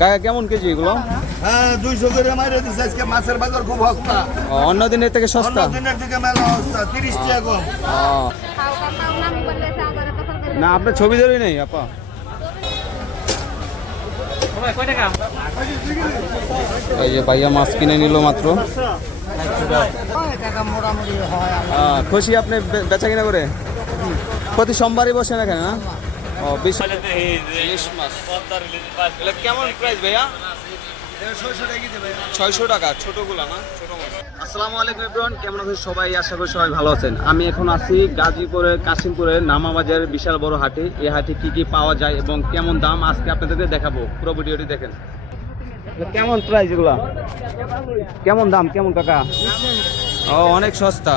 কাকা কেমন কেজি এগুলো? হ্যাঁ 200 করে মাইরে দিছে আজকে মাছের বাজার খুব সস্তা। অন্য দিনের থেকে সস্তা? অন্য দিনের থেকে মেলা সস্তা 30 টাকা কম। না আপনার ছবি ধরেই নেই আপা। এই যে ভাইয়া মাছ কিনে নিল মাত্র। খুশি আপনি বেচা কিনা করে? প্রতি সোমবারই বসেন এখানে না? ও ইলিশ মাছ কেমন প্রাইস ভাইয়া? 600 টাকা ছোটগুলা না? ছোট মাছ। আসসালামু আলাইকুম এভরিওয়ান, কেমন আছেন সবাই? আশা করি সবাই ভালো আছেন। আমি এখন আছি গাজীপুরের কাশিমপুরের নামাবাজারের বিশাল বড় হাটে। এই হাটে কি কি পাওয়া যায় এবং কেমন দাম আজকে আপনাদেরকে দেখাবো। পুরো ভিডিওটি দেখেন। কেমন প্রাইস এগুলা? কেমন দাম কেমন কাকা? ও অনেক সস্তা।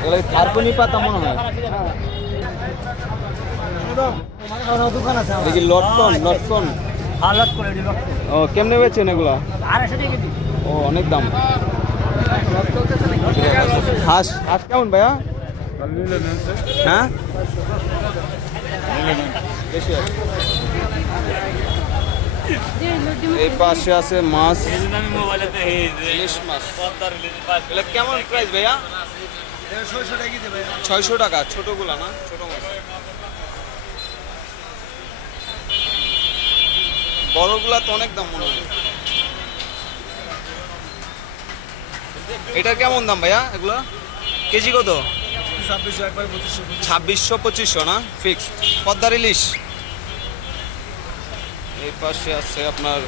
এগুলো থারকুনি পাতা মনে হয়। দেখি লটকন লটকন। ও কেমনে বেচেন এগুলা? ও অনেক দাম। হাঁস হাঁস কেমন ভাইয়া? হ্যাঁ এই পাশে আছে মাছ, ইলিশ মাছ। এগুলো কেমন প্রাইস ভাইয়া? 600 টাকা ছোটগুলা না? ছোট মাছ। বড়গুলা তো অনেক দাম মনে হয়। এটা কেমন দাম ভাইয়া এগুলো? কেজি কত? 2600-2500 না? ফিক্সড। পদ্মার ইলিশ। এই পাশে আছে আপনার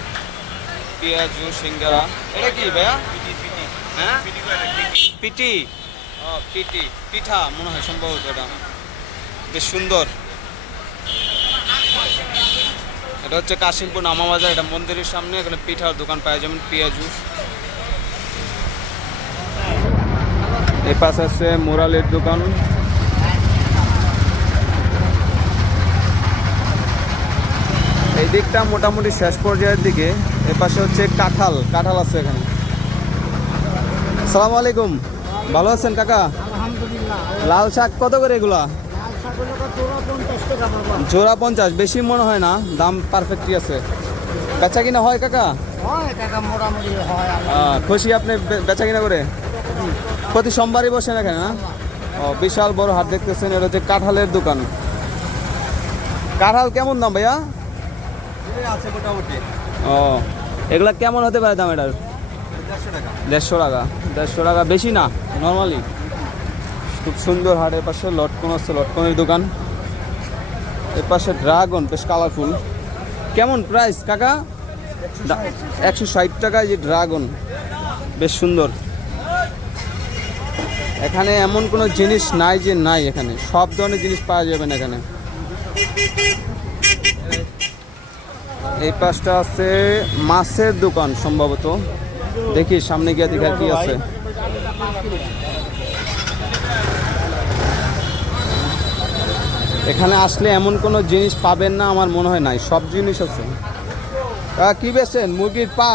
পেঁয়াজু সিঙ্গারা। এটা কি ভাইয়া? হ্যাঁ পিটি। ও পিটি পিঠা মনে হয় সম্ভবত। এটা বেশ সুন্দর। এটা হচ্ছে কাশিমপুর নামাবাজার। এটা মন্দিরের সামনে। এখানে পিঠার দোকান পাওয়া যেমন পেঁয়াজু। এই পাশে আছে মোরালের দোকান। এই দিকটা মোটামুটি শেষ পর্যায়ের দিকে। এ পাশে হচ্ছে কাঁঠাল। কাঁঠাল আছে এখানে। আসসালামু আলাইকুম, ভালো আছেন কাকা? লাল শাক কত করে এগুলা? জোড়া 50। বেশি মনে হয় না, দাম পারফেক্টই আছে। বেচা কিনা হয় কাকা? খুশি আপনি বেচা কিনা করে? প্রতি সোমবারই বসেন এখানে না? ও বিশাল বড় হাট দেখতেছেন। এটা হচ্ছে কাঁঠালের দোকান। কাঁঠাল কেমন দাম ভাইয়া? ও এগুলা কেমন হতে পারে দাম এটার? 150 টাকা। 150 টাকা বেশি না, নর্মালি। খুব সুন্দর হাট। এর পাশে লটকন আছে, লটকনের দোকান। এর পাশে ড্রাগন বেশ কালারফুল। কেমন প্রাইস কাকা? 160 টাকায় যে ড্রাগন, বেশ সুন্দর। এখানে এমন কোনো জিনিস নাই যে নাই, এখানে সব ধরনের জিনিস পাওয়া যাবেন এখানে। এই পাশটা আছে মাছের দোকান সম্ভবত। দেখি সামনে গিয়ে দেখা কি আছে। এখানে আসলে এমন কোনো জিনিস পাবেন না আমার মনে হয় নাই, সব জিনিস আছে। কি বেচেন? মুরগির পা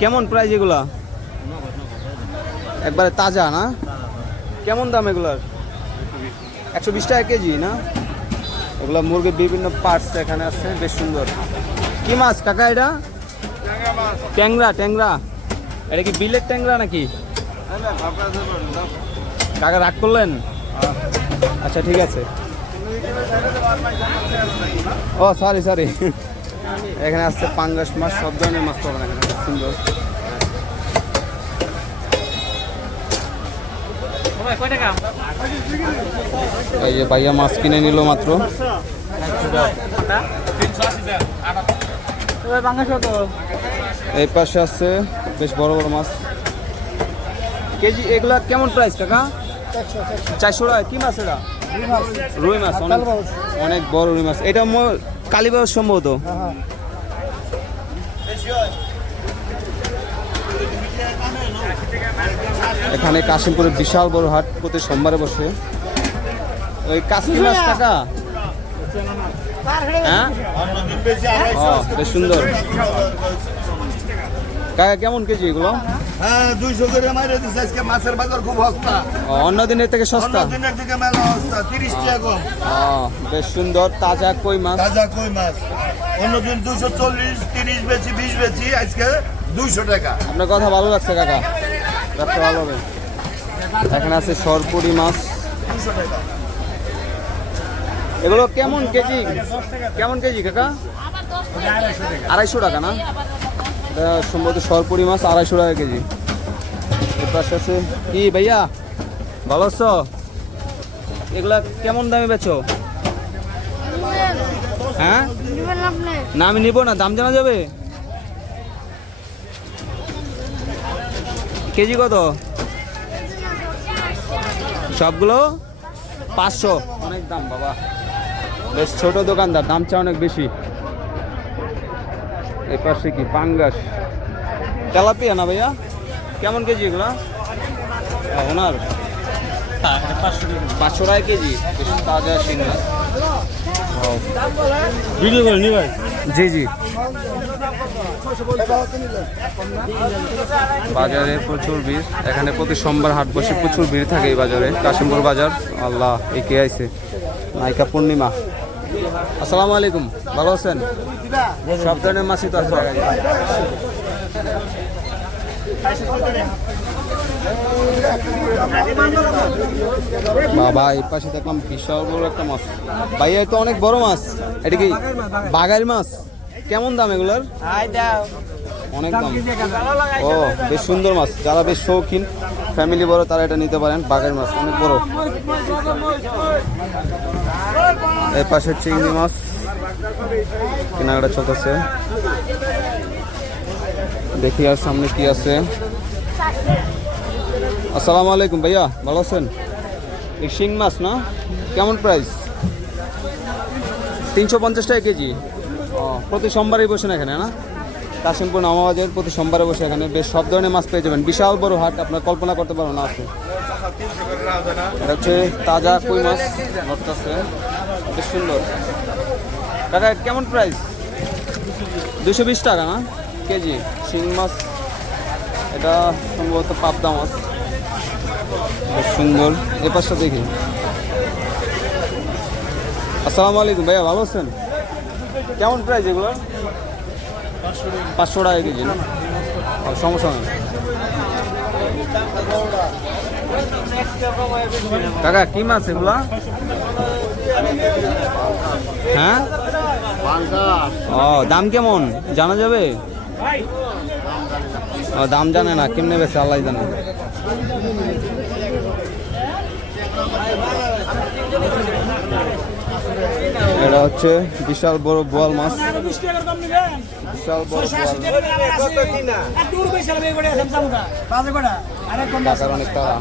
কেমন প্রাইস এগুলা? একবারে তাজা না? কেমন দাম এগুলার? 120 টাকা কেজি না? এগুলা মুরগির বিভিন্ন পার্টস এখানে আছে, বেশ সুন্দর। কি মাছ কাকা এটা? ট্যাংরা। ট্যাংরা এটা কি বিলের ট্যাংরা নাকি কাকা? রাগ করলেন? আচ্ছা ঠিক আছে। ও সরি সরি। এখানে আসছে পাঙ্গাস মাছ, সব ধরনের মাছ পাবেন এখানে, খুব সুন্দর। এই যে ভাইয়া মাছ কিনে নিল মাত্র। এই পাশে আছে বেশ বড় বড় মাছ। কেজি এগুলা কেমন প্রাইস কাকা? 400 টাকা। কি মাছ এটা? রুই মাছ। অনেক বড় রুই মাছ। এটা কালীবাজার সম্ভবত। এখানে কাশিমপুরের বিশাল বড় হাট প্রতি সোমবারে বসে। ওই কাশি মাছ কাকা? হ্যাঁ বেশ সুন্দর। কাকা কেমন কেজি এগুলো? হ্যাঁ 200 করে মাইরে দিছে আজকে মাছের বাজার খুব সস্তা অন্য দিনের থেকে সস্তা। অন্য দিনের থেকে মেলা সস্তা 30 টাকা কম বেশ সুন্দর তাজা কই মাছ। তাজা কই মাছ অন্য দিন 240 30 বেচি 20 বেচি আজকে 200 টাকা। আপনার কথা ভালো লাগছে কাকা, ব্যবসা ভালো হবে। এখানে আছে সরপুরি মাছ, 200 টাকা। এগুলো কেমন কেজি? কেমন কেজি কাকা? 250 টাকা না? এটা সম্ভবত সরপুরি মাছ 250 টাকা কেজি। এর পাশে আছে কি ভাইয়া, ভালো আছো? এগুলা কেমন দামে বেচো? হ্যাঁ না আমি নিবো না, দাম জানা যাবে? কেজি কত সবগুলো? 500। অনেক দাম বাবা, বেশ ছোট দোকানদার, দামটা অনেক বেশি। এই পাশে কি পাঙ্গাস, তেলাপিয়া না ভাইয়া? কেমন কেজি এগুলা? ওনার 500 টাকা কেজি, বেশ তাজা শিং মাছ। ভিডিও করে নি ভাই। জি জি। বাজারে প্রচুর ভিড়, এখানে প্রতি সোমবার হাট বসে, প্রচুর ভিড় থাকে এই বাজারে। কাশিমপুর বাজার। আল্লাহ, এই কে আইছে? নায়িকা পূর্ণিমা। আসসালামু আলাইকুম, ভালো আছেন? সব ধরনের মাছই তো আছে। বাবা এই পাশে দেখলাম বিশাল বড় একটা মাছ। ভাইয়া এটা অনেক বড় মাছ, এটা কি বাগাইর মাছ? কেমন দাম এগুলার? অনেক দাম। ও বেশ সুন্দর মাছ, যারা বেশ শৌখিন ফ্যামিলি বড় তারা এটা নিতে পারেন। বাগাইর মাছ অনেক বড়। এর পাশে চিংড়ি মাছ কেনাকাটা চলতেছে। দেখি আর সামনে কি আছে। আসসালামু আলাইকুম ভাইয়া, ভালো আছেন? এই শিং মাছ না, কেমন প্রাইস? 350 টাকা কেজি। প্রতি সোমবারই বসেন এখানে না? কাশিমপুর নামাবাজের প্রতি সোমবারে বসে এখানে বেশ সব ধরনের মাছ পেয়ে যাবেন। বিশাল বড় হাট, আপনার কল্পনা করতে পারো না আছে। এটা হচ্ছে তাজা কই মাছ ধরতেছে, বেশ সুন্দর। টাকা কেমন প্রাইস? 220 টাকা না কেজি শিং মাছ। এটা সম্ভবত পাবদা মাছ, বেশ সুন্দর। এ পাশটা দেখি। আসসালামু আলাইকুম ভাইয়া, ভালো আছেন? কেমন প্রাইস এগুলো? 500 টাকা কেজি না? সমস্যা নেই কাকা। কি মাছ এগুলা? হ্যাঁ, ও দাম কেমন জানা যাবে? ও দাম জানে না, কেমনে বেছে আল্লাহ জানে। এটা হচ্ছে বিশাল বড় বোয়াল মাছ, বিশাল বড় টাকার অনেক টাকা।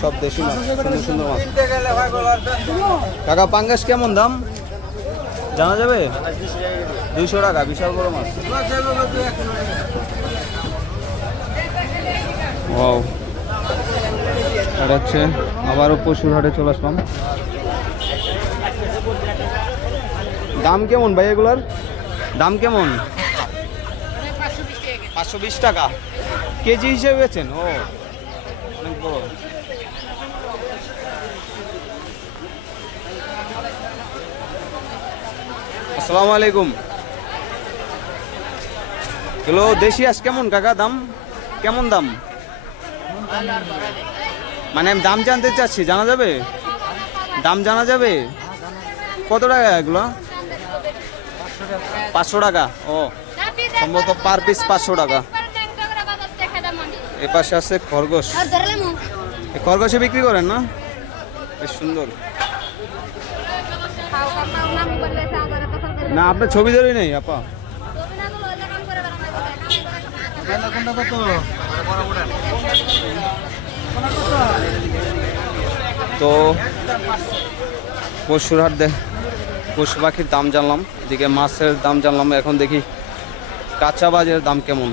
সব দেশি মাছ, সুন্দর সুন্দর মাছ। কাকা পাঙ্গাস কেমন দাম জানা যাবে? 200 টাকা, বিশাল বড় মাছ। ও এটা হচ্ছে আবারও পশুর হাটে চলে আসলাম। দাম কেমন ভাই এগুলার? দাম কেমন? 520 টাকা কেজি হিসেবে বেচেন? ও অনেক বড়। আসসালামু আলাইকুম। এগুলো দেশি হাঁস কেমন কাকা? দাম কেমন? দাম মানে আমি দাম জানতে চাচ্ছি, জানা যাবে? দাম জানা যাবে? কত টাকা এগুলো? 500 টাকা। ও সম্ভবত পার পিস 500 টাকা। এ পাশে আছে খরগোশ। এই খরগোশে বিক্রি করেন না? বেশ সুন্দর। না আপনার ছবি ধরেই নেই আপা। তো পশুর হাট পশু পাখির দাম জানলাম, এদিকে মাছের দাম জানলাম। এখন দেখি কাঁচা বাজারের দাম কেমন।